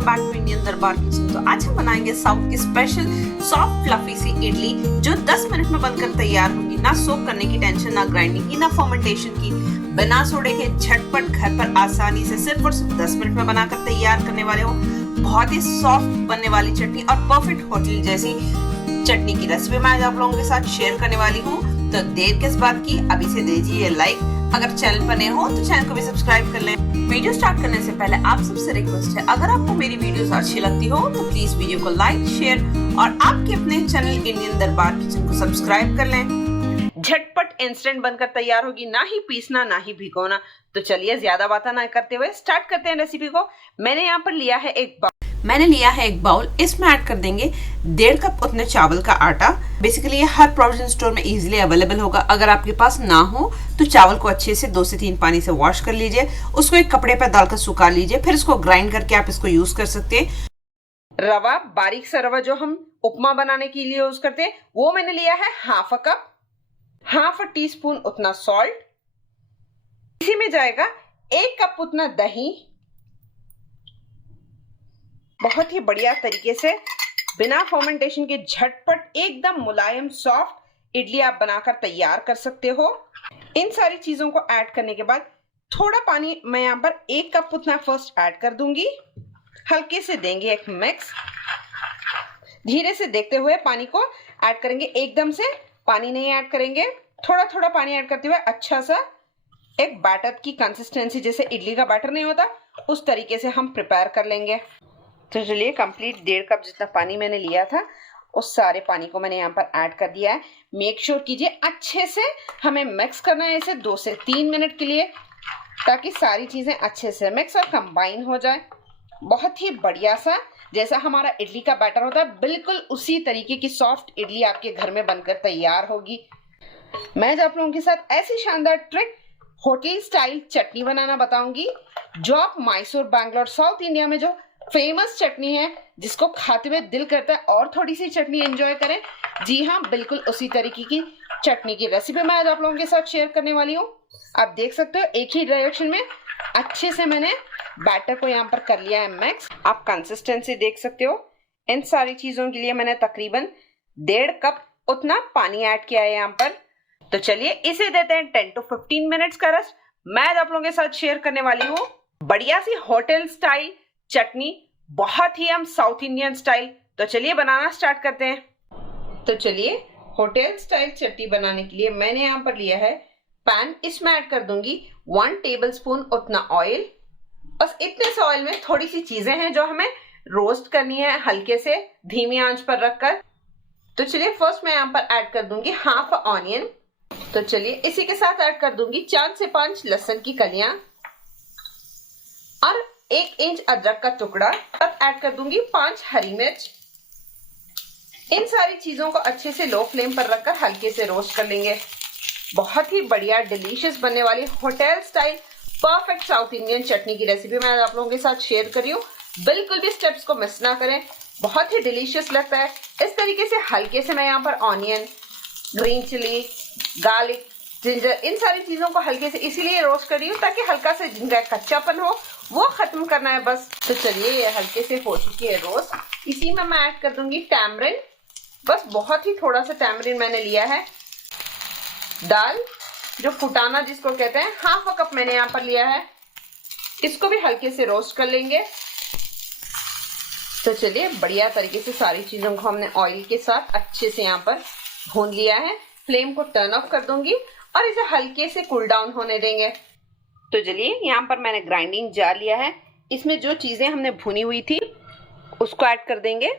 Welcome back to Indian दरबार kitchen. तो आज हम बनाएंगे साउथ की स्पेशल सॉफ्ट फ्लफी सी इडली जो 10 मिनट में बनकर तैयार होगी। ना सोक करने की टेंशन, ना ग्राइंडिंग की, ना फर्मेंटेशन की, बिना सोडे के झटपट घर पर आसानी से सिर्फ और सिर्फ 10 मिनट में बनाकर तैयार करने वाले हो। बहुत ही सॉफ्ट बनने वाली चटनी और परफेक्ट होटल जैसी चटनी की रेसिपी मैं आज आप लोगों के साथ शेयर करने वाली हूँ। तो देर किस बात की, अभी से दीजिए लाइक। अगर चैनल पर नए हो तो चैनल को भी सब्सक्राइब कर लें। वीडियो स्टार्ट करने से पहले आप सबसे रिक्वेस्ट है, अगर आपको मेरी वीडियोस अच्छी लगती हो तो प्लीज वीडियो को लाइक, शेयर और आपके अपने चैनल इंडियन दरबार किचन को सब्सक्राइब कर लें। झटपट इंस्टेंट बनकर तैयार होगी, ना ही पीसना ना ही भिगोना। तो चलिए ज्यादा बातें ना करते हुए स्टार्ट करते हैं रेसिपी को। मैंने यहाँ पर लिया है एक बाउल। इसमें ऐड कर देंगे 1.5 कप उतने चावल का आटा। बेसिकली ये हर प्रोविजन स्टोर में इजीली अवेलेबल होगा। अगर आपके पास ना हो तो चावल को अच्छे से 2 से 3 पानी से वॉश कर लीजिए, उसको एक कपड़े पर डालकर सुखा लीजिए, फिर इसको ग्राइंड करके आप इसको यूज कर सकते हैं। रवा, बारीक सा रवा जो हम उपमा बनाने के लिए यूज करते हैं, वो मैंने लिया है half a cup. Half tea spoon उतना सॉल्ट। इसी में जाएगा 1 कप उतना दही। बहुत ही बढ़िया तरीके से बिना फर्मेंटेशन के झटपट एकदम मुलायम सॉफ्ट इडली आप बनाकर तैयार कर सकते हो। इन सारी चीजों को ऐड करने के बाद थोड़ा पानी मैं यहाँ पर 1 कप उतना फर्स्ट ऐड कर दूंगी। हल्के से देंगे एक मिक्स। धीरे से देखते हुए पानी को ऐड करेंगे, एकदम से पानी नहीं ऐड करेंगे। थोड़ा थोड़ा पानी ऐड करते हुए अच्छा सा एक बैटर की कंसिस्टेंसी, जैसे इडली का बैटर नहीं होता उस तरीके से हम प्रिपेयर कर लेंगे। तो चलिए कंप्लीट 1.5 कप जितना पानी मैंने लिया था उस सारे पानी को मैंने यहाँ पर ऐड कर दिया है। मेक श्योर कीजिए अच्छे से हमें मिक्स करना है इसे 2 से 3 मिनट के लिए, ताकि सारी चीजें अच्छे से मिक्स और कंबाइन हो जाए। बहुत ही बढ़िया सा जैसा हमारा इडली का बैटर होता है, बिल्कुल उसी तरीके की सॉफ्ट इडली आपके घर में बनकर तैयार होगी। मैं आज आप लोगों के साथ ऐसी शानदार ट्रिक होटल स्टाइल चटनी बनाना बताऊंगी, जो आप मैसूर, बैंगलोर, साउथ इंडिया में जो फेमस चटनी है, जिसको खाते हुए दिल करता है और थोड़ी सी चटनी एंजॉय करें। जी हाँ, बिल्कुल उसी तरीके की चटनी की रेसिपी मैं आज आप लोगों के साथ शेयर करने वाली हूँ। आप देख सकते हो एक ही डायरेक्शन में अच्छे से मैंने बैटर को यहाँ पर कर लिया है मिक्स। आप कंसिस्टेंसी देख सकते हो। इन सारी चीजों के लिए मैंने तकरीबन 1.5 कप उतना पानी ऐड किया है यहाँ पर। तो चलिए इसे देते हैं 10 to 15 मिनट्स का रेस्ट। मैं आज आप लोगों के साथ शेयर करने वाली हूँ बढ़िया सी होटल स्टाइल चटनी, बहुत ही हम साउथ इंडियन स्टाइल। तो चलिए बनाना स्टार्ट करते हैं। तो चलिए होटल स्टाइल चटनी बनाने के लिए मैंने यहाँ पर लिया है पैन। इसमें ऐड कर दूंगी 1 टेबलस्पून उतना ऑयल। बस इतने से ऑयल में थोड़ी सी चीजें हैं जो हमें रोस्ट करनी है हल्के से धीमी आंच पर रखकर। तो चलिए फर्स्ट मैं यहाँ पर ऐड कर दूंगी हाफ ऑनियन। तो चलिए इसी के साथ ऐड कर दूंगी 4 से 5 लहसुन की कलियां और 1 इंच अदरक का टुकड़ा। अब ऐड कर दूंगी 5 हरी मिर्च। इन सारी चीजों को अच्छे से लो फ्लेम पर रखकर हल्के से रोस्ट कर लेंगे। बहुत ही बढ़िया डिलीशियस बनने वाली hotel style perfect South Indian chutney की रेसिपी मैं आप लोगों के साथ शेयर कर रही हूँ। बिल्कुल भी स्टेप्स को मिस ना करें, बहुत ही डिलीशियस लगता है। इस तरीके से हल्के से मैं यहाँ पर onion, green chilli, garlic, ginger, इन सारी चीजों को हल्के से इसीलिए रोस्ट कर रही हूँ ताकि हल्का से जिनका कच्चापन हो वो खत्म करना है बस। तो चलिए ये हल्के से हो चुकी है रोस्ट। इसी में मैं ऐड कर दूंगी टैमरिन। बस बहुत ही थोड़ा सा टैमरिन मैंने लिया है। दाल जो फुटाना जिसको कहते हैं, हाफ अ कप मैंने यहाँ पर लिया है। इसको भी हल्के से रोस्ट कर लेंगे। तो चलिए बढ़िया तरीके से सारी चीजों को हमने ऑयल के साथ अच्छे से यहाँ पर भून लिया है। फ्लेम को टर्न ऑफ कर दूंगी और इसे हल्के से कूल डाउन होने देंगे। तो चलिए यहाँ पर मैंने ग्राइंडिंग जार लिया है। इसमें जो चीजें हमने भुनी हुई थी उसको ऐड कर देंगे।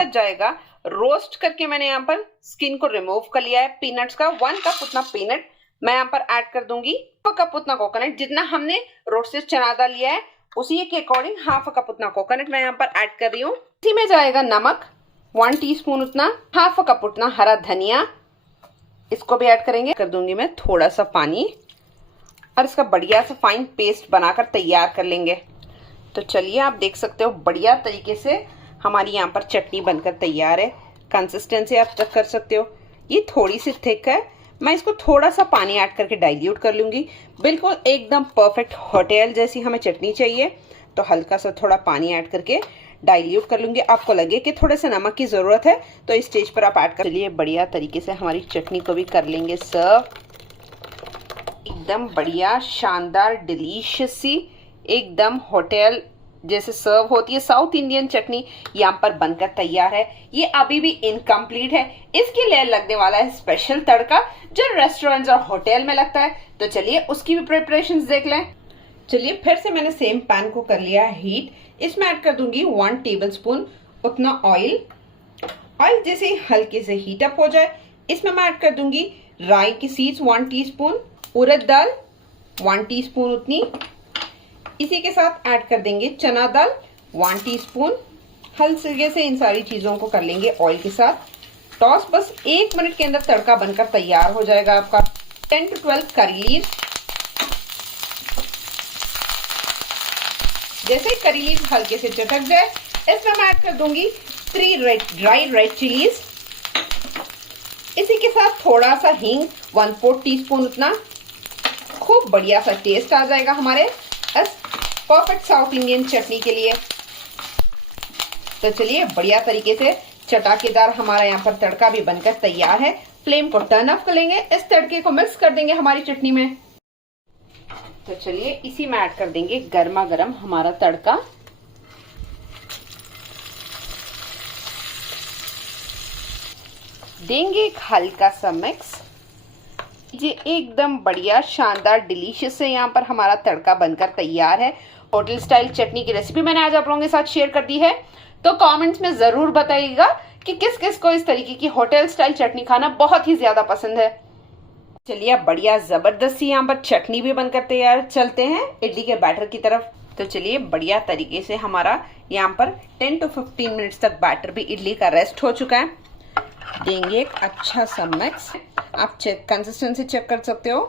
जाएगा रोस्ट करके मैंने यहाँ पर स्किन को रिमूव कर लिया है पीनट्स का। 1 कप उतना पीनट मैं यहाँ पर ऐड कर दूंगी। 1 कप उतना कोकोनट, जितना हमने रोस्टेड चना दाल लिया है उसी के अकॉर्डिंग हाफ कप उतना कोकोनट मैं यहाँ पर ऐड कर रही हूँ। इसी में जाएगा नमक 1 टीस्पून उतना, हाफ कप उतना हरा धनिया, इसको भी ऐड करेंगे। कर दूंगी मैं थोड़ा सा पानी और इसका बढ़िया सा फाइन पेस्ट बनाकर तैयार कर लेंगे। तो चलिए आप देख सकते हो बढ़िया तरीके से हमारी यहाँ पर चटनी बनकर तैयार है। कंसिस्टेंसी आप चेक कर सकते हो, ये थोड़ी सी थिक है। मैं इसको थोड़ा सा पानी ऐड करके डाइल्यूट कर लूँगी। बिल्कुल एकदम परफेक्ट होटल जैसी हमें चटनी चाहिए, तो हल्का सा थोड़ा पानी ऐड करके डाइल्यूट कर लूँगी। आपको लगे कि थोड़े से नमक की ज़रूरत है तो इस स्टेज पर आप ऐड कर लिए। बढ़िया तरीके से हमारी चटनी को भी कर लेंगे सर्व। एकदम बढ़िया शानदार डिलीशियस सी एकदम होटल जैसे सर्व होती है साउथ इंडियन चटनी यहाँ पर बनकर तैयार है। ये अभी भी इनकम्प्लीट है, इसके लिए लगने वाला है स्पेशल तड़का जो रेस्टोरेंट्स और होटल में लगता है। तो चलिए उसकी भी प्रिपरेशंस देख लें। चलिए फिर से मैंने सेम पैन को कर लिया है हीट। इसमें ऐड कर दूंगी 1 टेबलस्पून उतना ऑयल। ऑयल जैसे ही हल्के से हीट अप हो जाए इसमें मैं ऐड कर दूंगी राई की सीड्स 1 टीस्पून, उड़द दाल 1 टीस्पून उतनी। इसी के साथ ऐड कर देंगे चना दाल 1 टीस्पून। हल्के से इन सारी चीज़ों को कर लेंगे ऑयल के साथ टॉस। बस 1 मिनट के अंदर तड़का बनकर तैयार हो जाएगा आपका। 10 to 12 करी लीव्स। जैसे ही करी लीव्स हल्के से चटक जाए इसमें मैं ऐड कर दूंगी 3 ड्राई रेड चिलीज। इसी के साथ थोड़ा सा हींग 1/4 टीस्पून उतना। खूब बढ़िया सा टेस्ट आ जाएगा हमारे परफेक्ट साउथ इंडियन चटनी के लिए। तो चलिए बढ़िया तरीके से चटाकेदार हमारा यहाँ पर तड़का भी बनकर तैयार है। फ्लेम को टर्न ऑफ कर लेंगे, इस तड़के को मिक्स कर देंगे हमारी चटनी में। तो चलिए इसी में ऐड कर देंगे गर्मा गर्म हमारा तड़का। देंगे एक हल्का सा मिक्स। ये एकदम बढ़िया शानदार डिलीशियस से यहाँ पर हमारा तड़का बनकर तैयार है। होटल स्टाइल चटनी की रेसिपी मैंने आज आप लोगों के साथ शेयर कर दी है, तो कमेंट्स में जरूर बताइएगा कि किस किस को इस तरीके की होटल स्टाइल चटनी खाना बहुत ही ज्यादा पसंद है। चलिए बढ़िया जबरदस्त सी यहाँ पर चटनी भी बनकर तैयार। चलते हैं इडली के बैटर की तरफ। तो चलिए बढ़िया तरीके से हमारा यहाँ पर 10 to 15 मिनट्स तक बैटर भी इडली का रेस्ट हो चुका है। देंगे एक अच्छा सा मिक्स। आप कंसिस्टेंसी चेक कर सकते हो,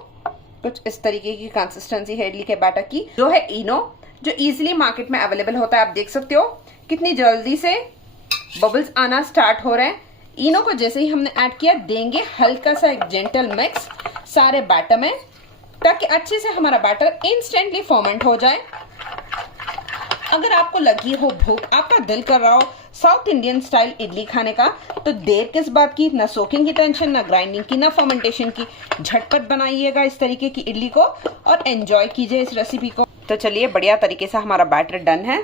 कुछ इस तरीके की कंसिस्टेंसी है इडली के बैटर की। जो है इनो, जो इजीली मार्केट में अवेलेबल होता है। आप देख सकते हो कितनी जल्दी से बबल्स आना स्टार्ट हो रहे हैं। इनो को जैसे ही हमने ऐड किया देंगे हल्का सा एक जेंटल मिक्स सारे बैटर में, ताकि अच्छे से हमारा बैटर इंस्टेंटली फर्मेंट हो जाए। अगर आपको लगी हो भूख, आपका दिल कर रहा हो साउथ इंडियन स्टाइल इडली खाने का, तो देर किस बात की। ना सोकिंग की टेंशन, ना ग्राइंडिंग की, ना फर्मेंटेशन की। झटपट बनाइएगा इस तरीके की इडली को और एंजॉय कीजिए इस रेसिपी को। तो चलिए बढ़िया तरीके से हमारा बैटर डन है।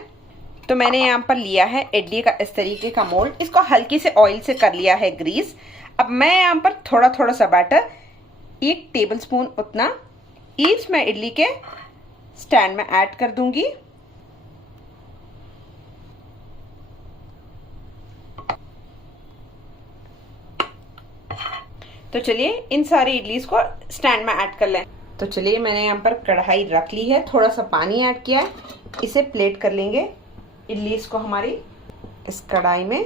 तो मैंने यहाँ पर लिया है इडली का इस तरीके का मोल्ड। इसको हल्की से ऑयल से कर लिया है ग्रीस। अब मैं यहाँ पर थोड़ा थोड़ा सा बैटर 1 टेबलस्पून उतना ईच मैं इडली के स्टैंड में ऐड कर दूंगी। तो चलिए इन सारी इडलीज को स्टैंड में ऐड कर लें। तो चलिए मैंने यहाँ पर कढ़ाई रख ली है, थोड़ा सा पानी ऐड किया है। इसे प्लेट कर लेंगे इडलीज को हमारी इस कढ़ाई में।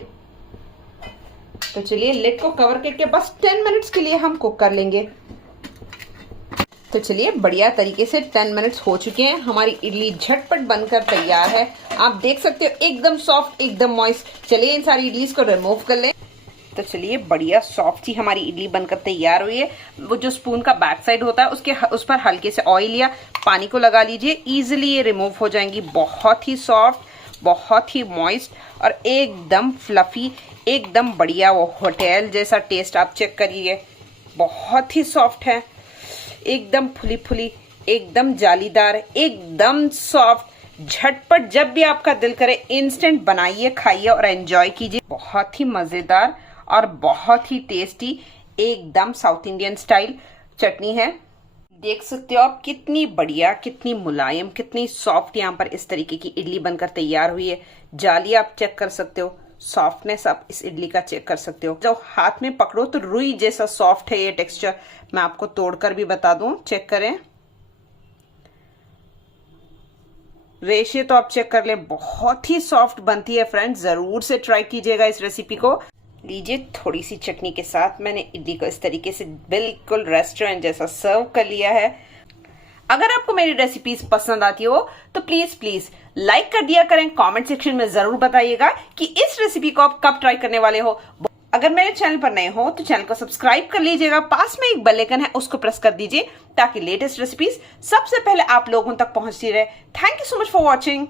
तो चलिए लिड को कवर करके बस 10 मिनट्स के लिए हम कुक कर लेंगे। तो चलिए बढ़िया तरीके से 10 मिनट्स हो चुके हैं। हमारी इडली झटपट बनकर तैयार है। आप देख सकते हो एकदम सॉफ्ट, एकदम मॉइस्ट। चलिए इन सारी इडलीज को रिमूव कर लें। तो चलिए बढ़िया सॉफ्ट सी हमारी इडली बनकर तैयार हुई है। वो जो स्पून का बैक साइड होता है उस पर हल्के से ऑयल या पानी को लगा लीजिए, इजीली ये रिमूव हो जाएंगी। बहुत ही सॉफ्ट, बहुत ही मॉइस्ट और एकदम फ्लफी, एकदम बढ़िया वो होटल जैसा टेस्ट। आप चेक करिए, बहुत ही सॉफ्ट है, एकदम फुली फुली, एकदम जालीदार, एकदम सॉफ्ट। झटपट जब भी आपका दिल करे इंस्टेंट बनाइए, खाइए और एंजॉय कीजिए। बहुत ही मजेदार और बहुत ही टेस्टी एकदम साउथ इंडियन स्टाइल चटनी है। देख सकते हो आप कितनी बढ़िया, कितनी मुलायम, कितनी सॉफ्ट यहाँ पर इस तरीके की इडली बनकर तैयार हुई है। जाली आप चेक कर सकते हो, सॉफ्टनेस आप इस इडली का चेक कर सकते हो। जब हाथ में पकड़ो तो रुई जैसा सॉफ्ट है ये टेक्सचर। मैं आपको तोड़कर भी बता दूं, चेक करें, रेशे तो आप चेक कर लें, बहुत ही सॉफ्ट बनती है। फ्रेंड्स जरूर से ट्राई कीजिएगा इस रेसिपी को। लीजिए थोड़ी सी चटनी के साथ मैंने इडली को इस तरीके से बिल्कुल रेस्टोरेंट जैसा सर्व कर लिया है। अगर आपको मेरी रेसिपीज पसंद आती हो तो प्लीज लाइक कर दिया करें। कमेंट सेक्शन में जरूर बताइएगा कि इस रेसिपी को आप कब ट्राई करने वाले हो। अगर मेरे चैनल पर नए हो तो चैनल को सब्सक्राइब कर लीजिएगा, पास में एक बेल आइकन है उसको प्रेस कर दीजिए ताकि लेटेस्ट रेसिपीज सबसे पहले आप लोगों तक पहुंचती रहे। Thank you so much for watching.